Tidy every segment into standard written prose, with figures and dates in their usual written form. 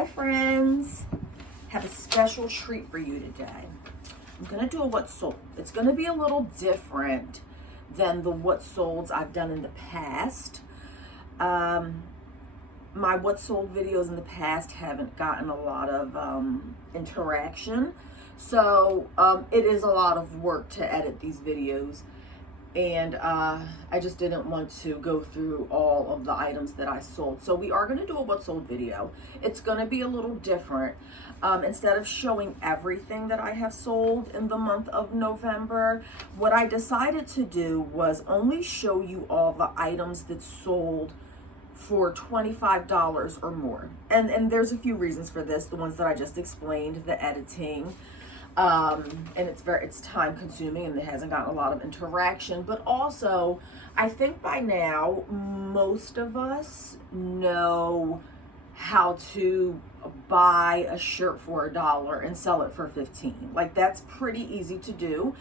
Hi friends, have a special treat for you today. I'm gonna do a what sold. It's gonna be a little different than the what solds I've done in the past. My what sold videos in the past haven't gotten a lot of interaction. So it is a lot of work to edit these videos. And I just didn't want to go through all of the items that I sold. So we are going to do a what sold video. It's going to be a little different. Instead of showing everything that I have sold in the month of November, what I decided to do was only show you all the items that sold for $25 or more. And there's a few reasons for this. The ones that I just explained, the editing, and it's time consuming and it hasn't gotten a lot of interaction, but also I think by now most of us know how to buy a shirt for $1 and sell it for 15. Like, that's pretty easy to do.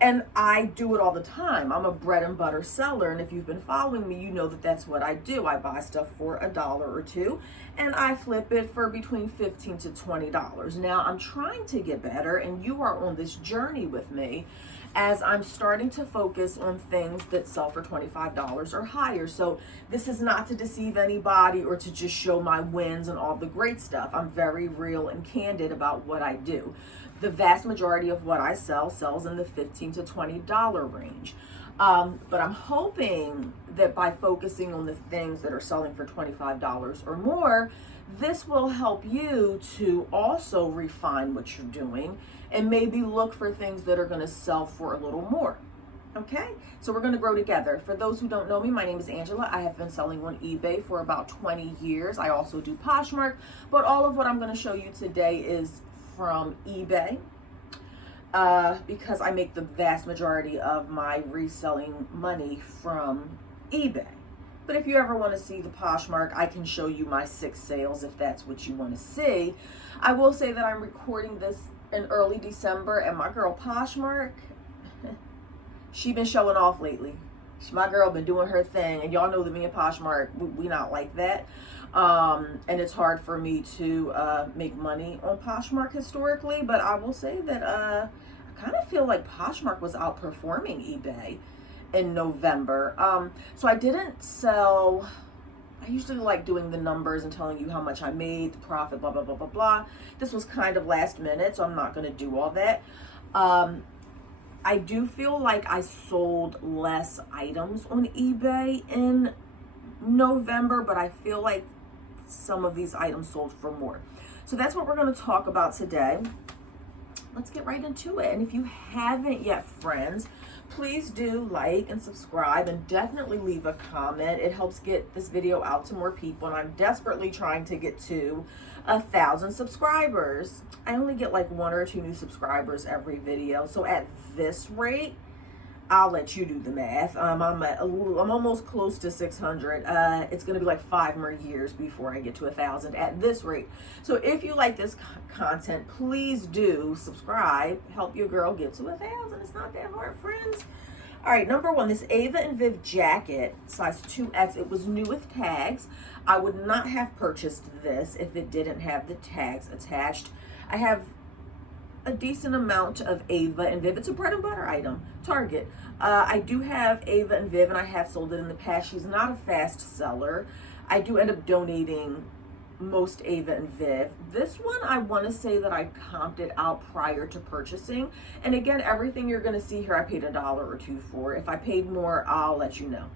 And I do it all the time. I'm a bread and butter seller. And if you've been following me, you know that that's what I do. I buy stuff for $1 or $2 and I flip it for between $15 to $20. Now I'm trying to get better, and you are on this journey with me as I'm starting to focus on things that sell for $25 or higher. So this is not to deceive anybody or to just show my wins and all the great stuff. I'm very real and candid about what I do. The vast majority of what I sell sells in the $15 to $20 range. But I'm hoping that by focusing on the things that are selling for $25 or more, this will help you to also refine what you're doing and maybe look for things that are going to sell for a little more. Okay, so we're going to grow together. For those who don't know me, my name is Angela. I have been selling on eBay for about 20 years. I also do Poshmark, but all of what I'm going to show you today is from eBay, because I make the vast majority of my reselling money from eBay. But if you ever want to see the Poshmark, I can show you my 6 sales if that's what you want to see. I will say that I'm recording this in early December, and my girl Poshmark, she been showing off lately. My girl been doing her thing, and y'all know that me and Poshmark, we not like that. And it's hard for me to make money on Poshmark historically, but I will say that I kind of feel like Poshmark was outperforming eBay in November. So I didn't sell. I usually like doing the numbers and telling you how much I made, the profit, blah, blah, blah, blah, blah. This was kind of last minute, so I'm not going to do all that. I do feel like I sold less items on eBay in November, but I feel like some of these items sold for more. So that's what we're going to talk about today. Let's get right into it. And if you haven't yet, friends, please do like and subscribe, and definitely leave a comment. It helps get this video out to more people, and I'm desperately trying to get to 1,000 subscribers. I only get like 1 or 2 new subscribers every video, so at this rate, I'll let you do the math. I'm almost close to 600. It's gonna be like 5 more years before I get to 1,000 at this rate. So if you like this content, please do subscribe. Help your girl get to 1,000. It's not that hard, friends. All right, number 1, this Ava and Viv jacket, size 2X. It was new with tags. I would not have purchased this if it didn't have the tags attached. I have a decent amount of Ava and Viv. It's a bread and butter item, Target. I do have Ava and Viv, and I have sold it in the past. She's not a fast seller. I do end up donating most Ava and Viv. This one, I want to say that I comped it out prior to purchasing. And again, everything you're going to see here, I paid $1 or $2 for. If I paid more, I'll let you know.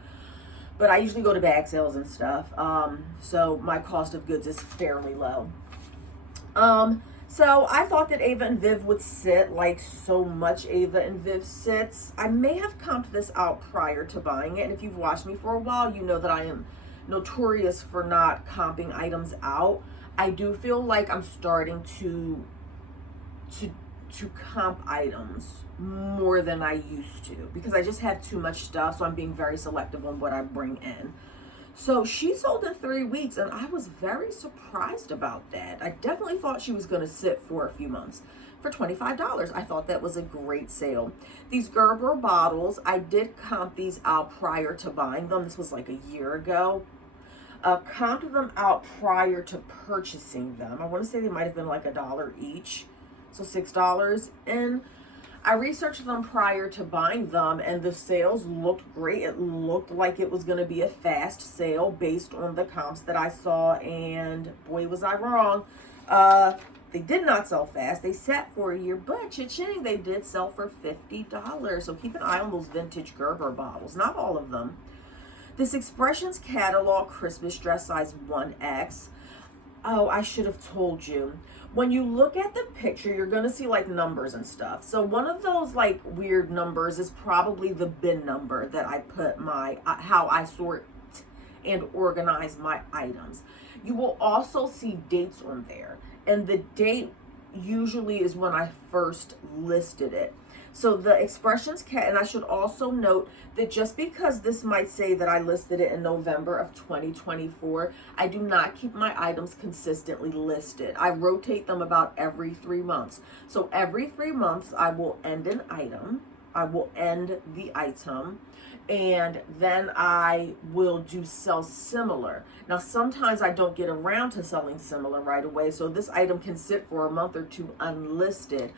But I usually go to bag sales and stuff. So my cost of goods is fairly low. So I thought that Ava and Viv would sit like so much Ava and Viv sits. I may have comped this out prior to buying it. And if you've watched me for a while, you know that I am notorious for not comping items out. I do feel like I'm starting to comp items more than I used to, because I just have too much stuff. So I'm being very selective on what I bring in. So she sold in 3 weeks, and I was very surprised about that. I definitely thought she was going to sit for a few months. For $25, I thought that was a great sale. These Gerber bottles, I did comp these out prior to buying them. This was like a year ago. Comped them out prior to purchasing them. I want to say they might have been like $1 each, so $6. And I researched them prior to buying them, and the sales looked great. It looked like it was going to be a fast sale based on the comps that I saw, and boy, was I wrong. They did not sell fast. They sat for a year, but cha-ching, they did sell for $50. So keep an eye on those vintage Gerber bottles. Not all of them. This Expressions catalog Christmas dress size 1X. Oh, I should have told you. When you look at the picture, you're going to see like numbers and stuff. So one of those like weird numbers is probably the bin number that I put my, how I sort and organize my items. You will also see dates on there. And the date usually is when I first listed it. So the Expressions cat, and I should also note that just because this might say that I listed it in November of 2024, I do not keep my items consistently listed. I rotate them about every 3 months. So every 3 months, I will end an item. I will end the item, and then I will do sell similar. Now, sometimes I don't get around to selling similar right away, so this item can sit for a month or two unlisted.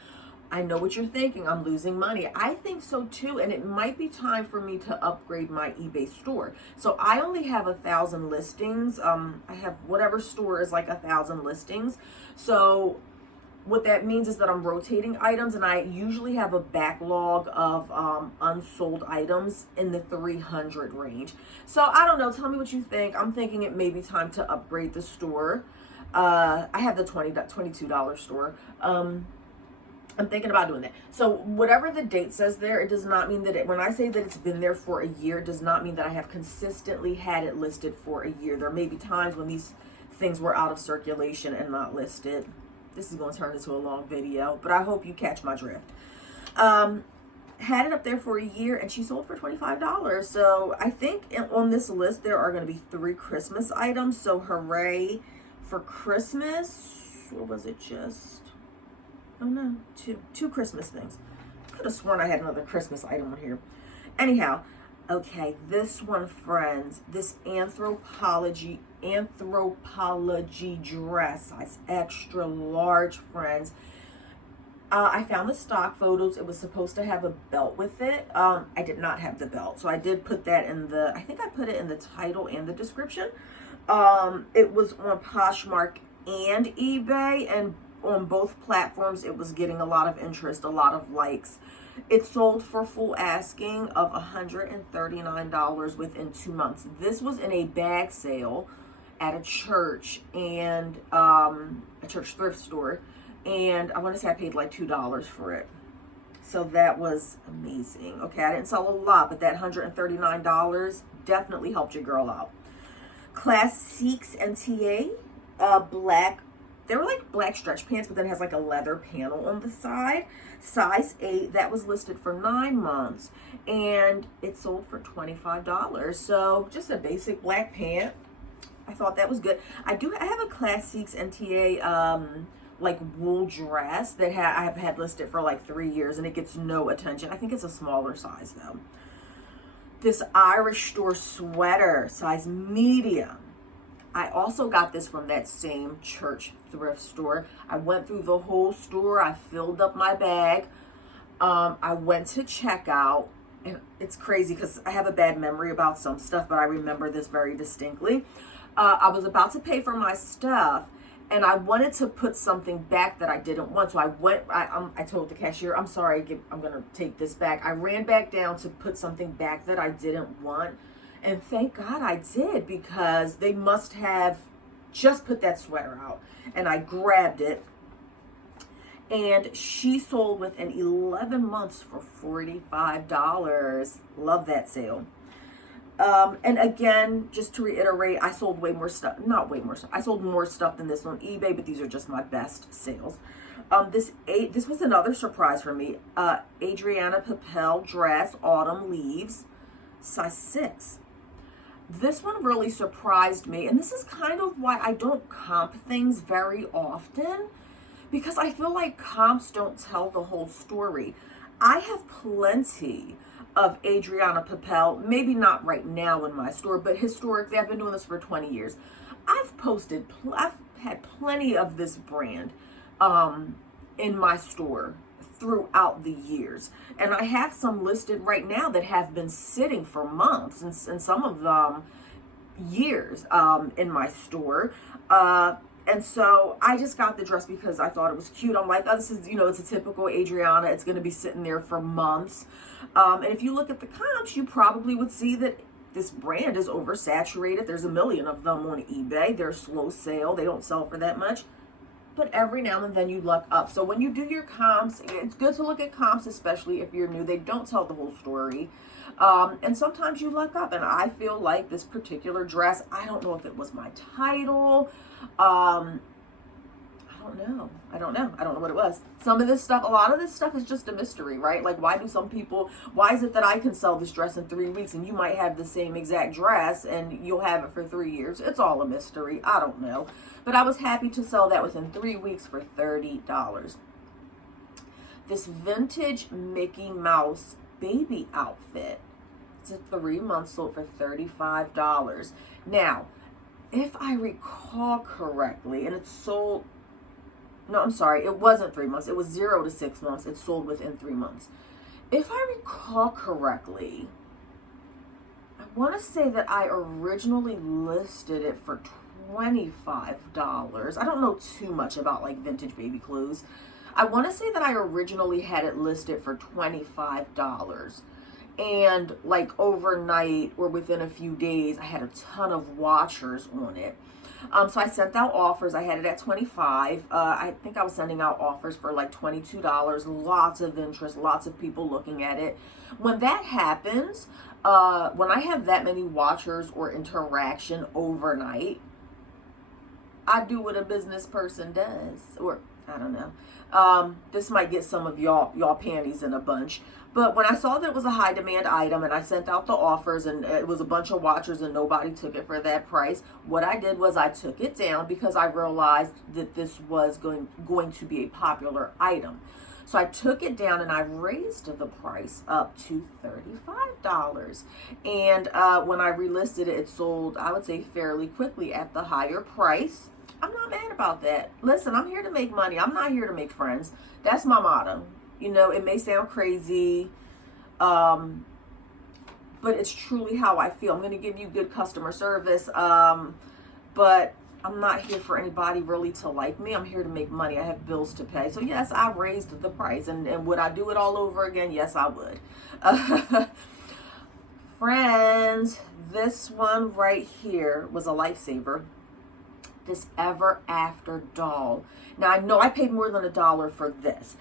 I know what you're thinking. I'm losing money. I think so too, and it might be time for me to upgrade my eBay store. So I only have 1,000 listings. I have whatever store is like 1,000 listings. So what that means is that I'm rotating items, and I usually have a backlog of unsold items in the 300 range. So I don't know. Tell me what you think. I'm thinking it may be time to upgrade the store. I have the $22 store. I'm thinking about doing that. So whatever the date says there, it does not mean that when I say that it's been there for a year, it does not mean that I have consistently had it listed for a year. There may be times when these things were out of circulation and not listed. This is going to turn into a long video, but I hope you catch my drift. Had it up there for a year, and she sold for $25. So I think on this list, there are going to be 3 Christmas items. So hooray for Christmas. Or was it just... Oh no, two Christmas things. Could have sworn I had another Christmas item on here. Anyhow, okay, this one, friends, this Anthropologie dress size extra large, friends. I found the stock photos. It was supposed to have a belt with it. I did not have the belt, so I did put that in the, I think I put it in the title and the description. It was on Poshmark and eBay, and on both platforms, it was getting a lot of interest, a lot of likes. It sold for full asking of $139 within 2 months. This was in a bag sale at a church and a church thrift store. And I want to say I paid like $2 for it. So that was amazing. Okay, I didn't sell a lot, but that $139 definitely helped your girl out. Classiques NTA, black. They were like black stretch pants, but then it has like a leather panel on the side. Size 8, that was listed for 9 months, and it sold for $25. So just a basic black pant. I thought that was good. I have a Classiques NTA like wool dress that I have had listed for like 3 years, and it gets no attention. I think it's a smaller size though. This Irish store sweater, size medium. I also got this from that same church thrift store. I went through the whole store. I filled up my bag. I went to checkout, and it's crazy because I have a bad memory about some stuff, but I remember this very distinctly. I was about to pay for my stuff, and I wanted to put something back that I didn't want. So I told the cashier, I'm sorry, I'm going to take this back. I ran back down to put something back that I didn't want. And thank God I did, because they must have just put that sweater out. And I grabbed it. And she sold within 11 months for $45. Love that sale. And again, just to reiterate, I sold way more stuff. Not way more stuff. I sold more stuff than this on eBay, but these are just my best sales. This was another surprise for me. Adriana Papel dress, autumn leaves, size 6. This one really surprised me, and this is kind of why I don't comp things very often, because I feel like comps don't tell the whole story. I have plenty of Adriana Papel. Maybe not right now in my store, but historically, I've been doing this for 20 years. I've had plenty of this brand in my store throughout the years. And I have some listed right now that have been sitting for months, and some of them years in my store. And so I just got the dress because I thought it was cute. I'm like, oh, this is, it's a typical Adriana. It's going to be sitting there for months. And if you look at the comps, you probably would see that this brand is oversaturated. There's a million of them on eBay. They're slow sale. They don't sell for that much. But every now and then you luck up. So when you do your comps, it's good to look at comps, especially if you're new. They don't tell the whole story. And sometimes you luck up. And I feel like this particular dress, I don't know if it was my title. I don't know what it was. Some of this stuff, a lot of this stuff is just a mystery, right? Like, why is it that I can sell this dress in 3 weeks and you might have the same exact dress and you'll have it for 3 years? It's all a mystery. I don't know. But I was happy to sell that within 3 weeks for $30. This vintage Mickey Mouse baby outfit. It's a 3 month sold for $35. Now, if I recall correctly, and it sold, no, I'm sorry, it wasn't 3 months. It was 0 to 6 months. It sold within 3 months. If I recall correctly, I want to say that I originally listed it for $25. I don't know too much about like vintage baby clothes. I want to say that I originally had it listed for $25. And like overnight or within a few days, I had a ton of watchers on it. So I sent out offers. I had it at $25. I think I was sending out offers for like $22. Lots of interest, lots of people looking at it. When that happens, when I have that many watchers or interaction overnight, I do what a business person does, or I don't know. This might get some of y'all panties in a bunch. But when I saw that it was a high demand item and I sent out the offers and it was a bunch of watchers and nobody took it for that price, what I did was I took it down because I realized that this was going to be a popular item. So I took it down and I raised the price up to $35. And when I relisted it, it sold, I would say, fairly quickly at the higher price. I'm not mad about that. Listen, I'm here to make money. I'm not here to make friends. That's my motto. It may sound crazy, but it's truly how I feel. I'm going to give you good customer service, but I'm not here for anybody really to like me. I'm here to make money. I have bills to pay. So yes, I raised the price. And would I do it all over again? Yes, I would. Friends, this one right here was a lifesaver. This Ever After doll. Now, I know I paid more than $1 for this.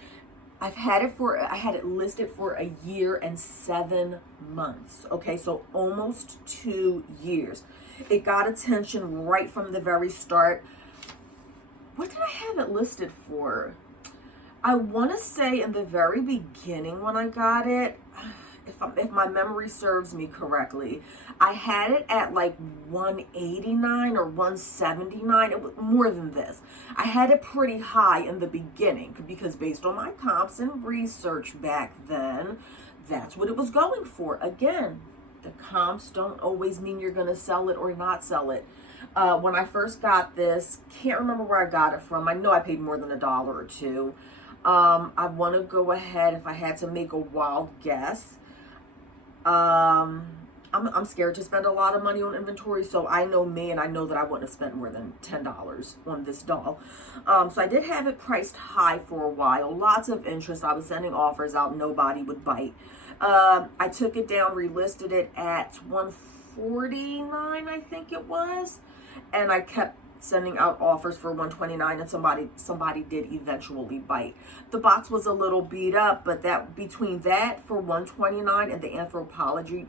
I had it listed for 1 year and 7 months. Okay, so almost 2 years. It got attention right from the very start. What did I have it listed for? I want to say in the very beginning when I got it, if my memory serves me correctly, I had it at like $189 or $179. It was more than this. I had it pretty high in the beginning because based on my comps and research back then, that's what it was going for. Again, the comps don't always mean you're going to sell it or not sell it. When I first got this, can't remember where I got it from. I know I paid more than $1 or $2. I want to go ahead, if I had to make a wild guess, I'm scared to spend a lot of money on inventory, so I know me, and I know that I wouldn't have spent more than $10 on this doll. So I did have it priced high for a while. Lots of interest. I was sending offers out. Nobody would bite. I took it down, relisted it at $149, I think it was, and I kept sending out offers for $129, and somebody did eventually bite. The box was a little beat up, but that between that for $129 and the anthropology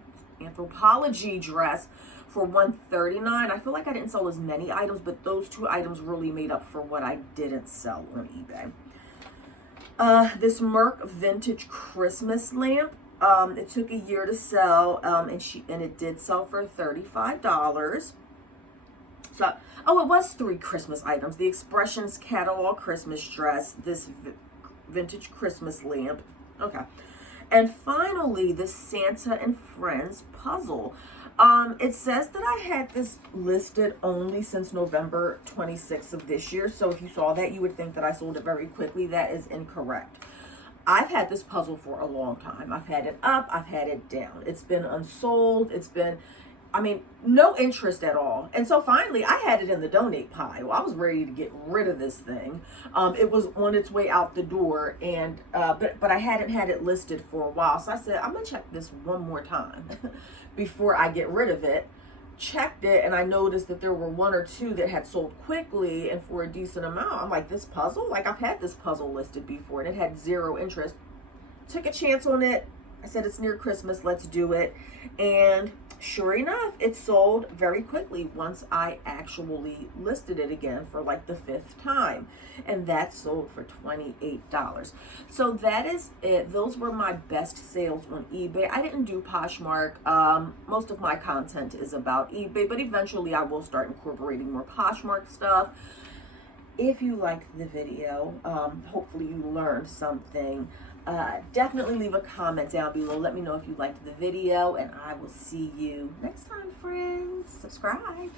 dress for $139, I feel like I didn't sell as many items, but those 2 items really made up for what I didn't sell on eBay. This Merc vintage Christmas lamp. It took 1 year to sell, and it did sell for $35. So, it was 3 Christmas items. The Expressions catalog Christmas dress, this vintage Christmas lamp. Okay. And finally, the Santa and Friends puzzle. It says that I had this listed only since November 26th of this year. So if you saw that, you would think that I sold it very quickly. That is incorrect. I've had this puzzle for a long time. I've had it up, I've had it down. It's been unsold. It's been, no interest at all. And so finally, I had it in the donate pile. I was ready to get rid of this thing. It was on its way out the door, and but I hadn't had it listed for a while. So I said, I'm gonna check this one more time before I get rid of it. Checked it, and I noticed that there were one or two that had sold quickly and for a decent amount. I'm like, this puzzle? Like, I've had this puzzle listed before, and it had zero interest. Took a chance on it. I said, it's near Christmas, let's do it. And sure enough, it sold very quickly once I actually listed it again for like the 5th time. And that sold for $28. So that is it. Those were my best sales on eBay. I didn't do Poshmark. Most of my content is about eBay, but eventually I will start incorporating more Poshmark stuff. If you liked the video, hopefully you learned something. Definitely leave a comment down below. Let me know if you liked the video, and I will see you next time, friends. Subscribe.